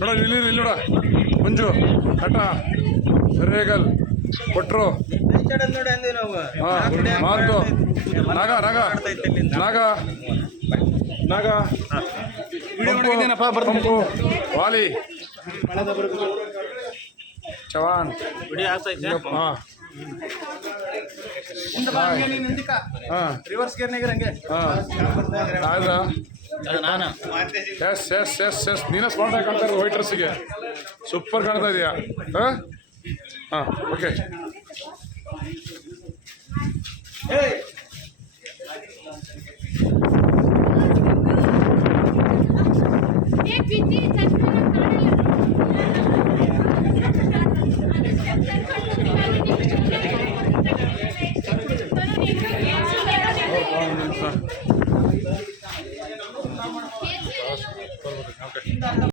ನೋಡ ಇಲ್ಲಿ ನೋಡ ಮಂಜು ಕಟ ರೇಗಲ್ ಕೊಟ್ರು ಮಾತು ನಾಗ ನಾಗ ನಾಗ ನಾಗ ಪಂಪು ವಾಲಿ ಚವಾನ್ ಹಾಂ ರಿವರ್ಸ್ ಗೇರ್ನಾಗ ಹಂಗೆ ಆಯ್ತಾ ಎಸ್ ಎಸ್ ಎಸ್ ಎಸ್ ನೀನೇ ಸ್ಪಾಟ್ ಆಗಿ ಕಾಣ್ತಾ ಇರೋದು ವೈಟ್ ಡ್ರೆಸ್ಸಿಗೆ ಸೂಪರ್ ಕಾಣ್ತಾ ಇದೆಯಾ ಹಾಂ ಹಾಂ ಓಕೆ ಬಿದ್ದಿ ಚಶ್ಮೆ ಕಾಣಲ್ಲ